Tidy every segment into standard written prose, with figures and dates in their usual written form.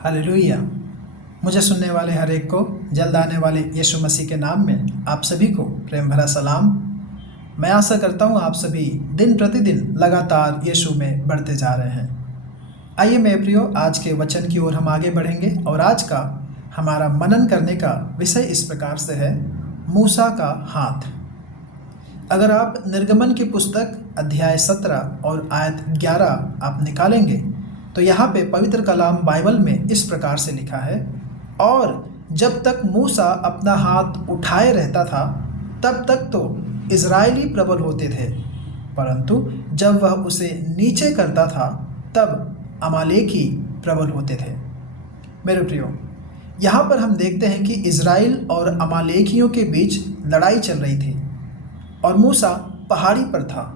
Hallelujah. मुझे सुनने वाले हर एक को जल्द आने वाले यीशु मसीह के नाम में आप सभी को प्रेम भरा सलाम। मैं आशा करता हूँ आप सभी दिन प्रतिदिन लगातार यीशु में बढ़ते जा रहे हैं। आइए मेरे प्रियो, आज के वचन की ओर हम आगे बढ़ेंगे और आज का हमारा मनन करने का विषय इस प्रकार से है, मूसा का हाथ। अगर आप निर्गमन की पुस्तक अध्याय 17 और आयत 11 आप निकालेंगे तो यहाँ पे पवित्र कलाम बाइबल में इस प्रकार से लिखा है, और जब तक मूसा अपना हाथ उठाए रहता था तब तक तो इज़राइली प्रबल होते थे, परंतु जब वह उसे नीचे करता था तब अमालेकी प्रबल होते थे। मेरे प्रियो, यहाँ पर हम देखते हैं कि इज़राइल और अमालेकियों के बीच लड़ाई चल रही थी और मूसा पहाड़ी पर था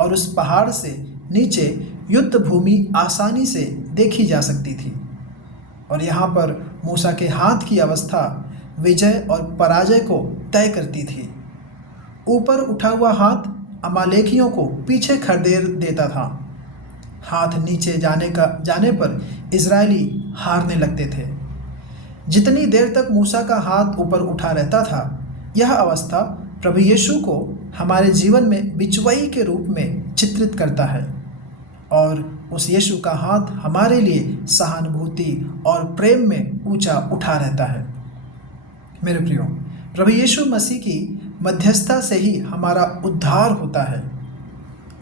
और उस पहाड़ से नीचे युद्ध भूमि आसानी से देखी जा सकती थी। और यहाँ पर मूसा के हाथ की अवस्था विजय और पराजय को तय करती थी। ऊपर उठा हुआ हाथ अमालेकियों को पीछे खदेड़ देता था। हाथ नीचे जाने पर इज़राइली हारने लगते थे। जितनी देर तक मूसा का हाथ ऊपर उठा रहता था, यह अवस्था प्रभु यीशु को हमारे जीवन में बिचवई के रूप में चित्रित करता है, और उस यीशु का हाथ हमारे लिए सहानुभूति और प्रेम में ऊंचा उठा रहता है। मेरे प्रियो, प्रभु यीशु मसीह की मध्यस्थता से ही हमारा उद्धार होता है।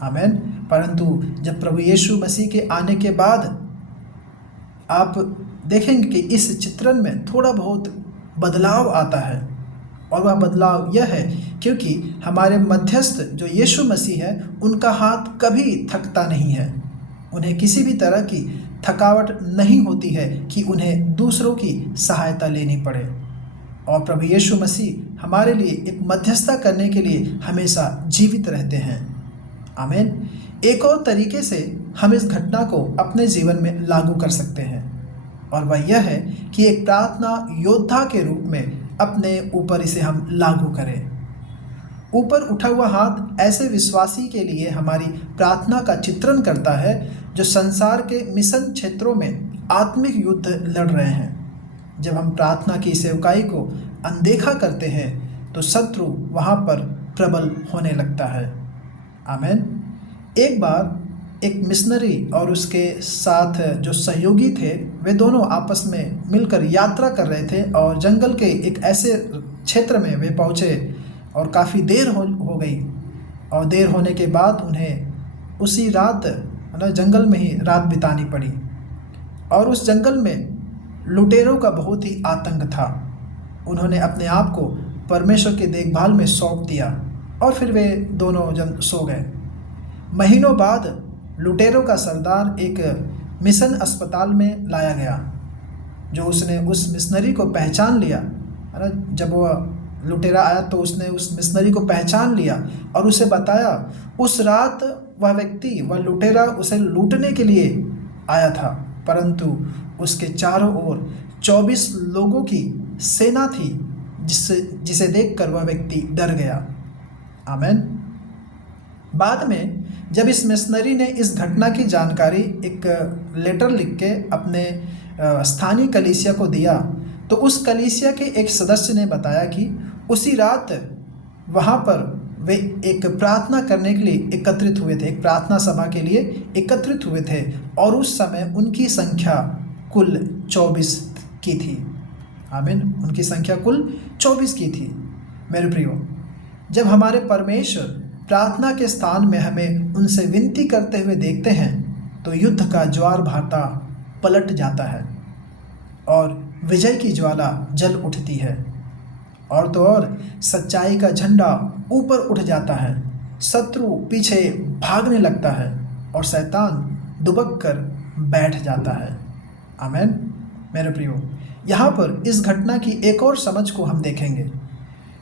आमीन। परंतु जब प्रभु यीशु मसीह के आने के बाद आप देखेंगे कि इस चित्रण में थोड़ा बहुत बदलाव आता है, और वह बदलाव यह है क्योंकि हमारे मध्यस्थ जो यीशु मसीह है, उनका हाथ कभी थकता नहीं है। उन्हें किसी भी तरह की थकावट नहीं होती है कि उन्हें दूसरों की सहायता लेनी पड़े। और प्रभु यीशु मसीह हमारे लिए एक मध्यस्थता करने के लिए हमेशा जीवित रहते हैं। आमीन। एक और तरीके से हम इस घटना को अपने जीवन में लागू कर सकते हैं, और वह यह है कि एक प्रार्थना योद्धा के रूप में अपने ऊपर इसे हम लागू करें। ऊपर उठा हुआ हाथ ऐसे विश्वासी के लिए हमारी प्रार्थना का चित्रण करता है जो संसार के मिशन क्षेत्रों में आत्मिक युद्ध लड़ रहे हैं। जब हम प्रार्थना की सेवकाई को अनदेखा करते हैं तो शत्रु वहाँ पर प्रबल होने लगता है। आमीन। एक बार एक मिशनरी और उसके साथ जो सहयोगी थे, वे दोनों आपस में मिलकर यात्रा कर रहे थे और जंगल के एक ऐसे क्षेत्र में वे पहुँचे और काफ़ी देर हो गई, और देर होने के बाद उन्हें उसी रात जंगल में ही रात बितानी पड़ी। और उस जंगल में लुटेरों का बहुत ही आतंक था। उन्होंने अपने आप को परमेश्वर की देखभाल में सौंप दिया और फिर वे दोनों जन सो गए। महीनों बाद लुटेरों का सरदार एक मिशन अस्पताल में लाया गया, जो उसने उस मिशनरी को पहचान लिया। है ना, जब वह लुटेरा आया तो उसने उस मिशनरी को पहचान लिया और उसे बताया उस रात वह लुटेरा उसे लूटने के लिए आया था, परंतु उसके चारों ओर 24 लोगों की सेना थी, जिसे देखकर वह व्यक्ति डर गया। आमीन। बाद में जब इस मिशनरी ने इस घटना की जानकारी एक लेटर लिख के अपने स्थानीय कलीसिया को दिया, तो उस कलीसिया के एक सदस्य ने बताया कि उसी रात वहाँ पर वे एक प्रार्थना करने के लिए एकत्रित हुए थे, एक प्रार्थना सभा के लिए एकत्रित हुए थे, और उस समय उनकी संख्या कुल 24 की थी। आमीन। उनकी संख्या कुल 24 की थी। मेरे प्रियो, जब हमारे परमेश्वर प्रार्थना के स्थान में हमें उनसे विनती करते हुए देखते हैं तो युद्ध का ज्वार भाटा पलट जाता है और विजय की ज्वाला जल उठती है, और तो और सच्चाई का झंडा ऊपर उठ जाता है। शत्रु पीछे भागने लगता है और शैतान दुबक कर बैठ जाता है। आमीन। मेरे प्रियो, यहाँ पर इस घटना की एक और समझ को हम देखेंगे।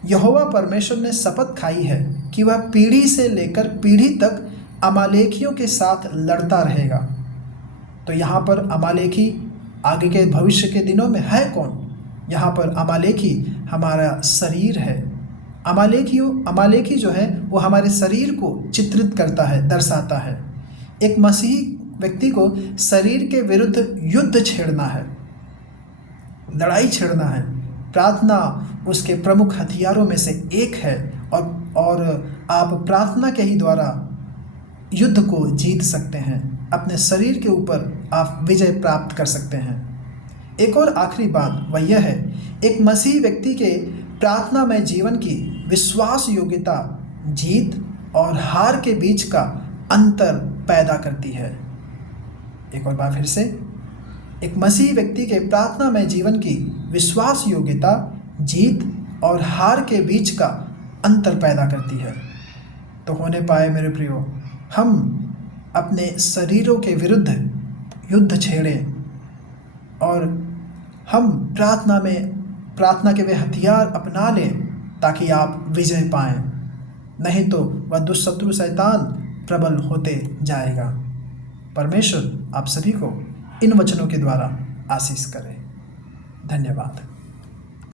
यहोवा परमेश्वर ने शपथ खाई है कि वह पीढ़ी से लेकर पीढ़ी तक अमालेकियों के साथ लड़ता रहेगा। तो यहाँ पर अमालेकी आगे के भविष्य के दिनों में है कौन? यहाँ पर अमालेकी हमारा शरीर है। अमालेकी जो है वो हमारे शरीर को चित्रित करता है, दर्शाता है। एक मसीही व्यक्ति को शरीर के विरुद्ध युद्ध छेड़ना है। लड़ाई छेड़ना है। प्रार्थना उसके प्रमुख हथियारों में से एक है और आप प्रार्थना के ही द्वारा युद्ध को जीत सकते हैं। अपने शरीर के ऊपर आप विजय प्राप्त कर सकते हैं। एक और आखिरी बात वह यह है, एक मसीही व्यक्ति के प्रार्थनामय जीवन की विश्वास योग्यता जीत और हार के बीच का अंतर पैदा करती है। एक और बार फिर से, एक मसीही व्यक्ति के प्रार्थनामय जीवन की विश्वास योग्यता जीत और हार के बीच का अंतर पैदा करती है। तो होने पाए मेरे प्रियो, हम अपने शरीरों के विरुद्ध युद्ध छेड़ें और हम प्रार्थना के वे हथियार अपना लें ताकि आप विजय पाएं। नहीं तो वह दुष्शत्रु शैतान प्रबल होते जाएगा। परमेश्वर आप सभी को इन वचनों के द्वारा आशीष करे। धन्यवाद।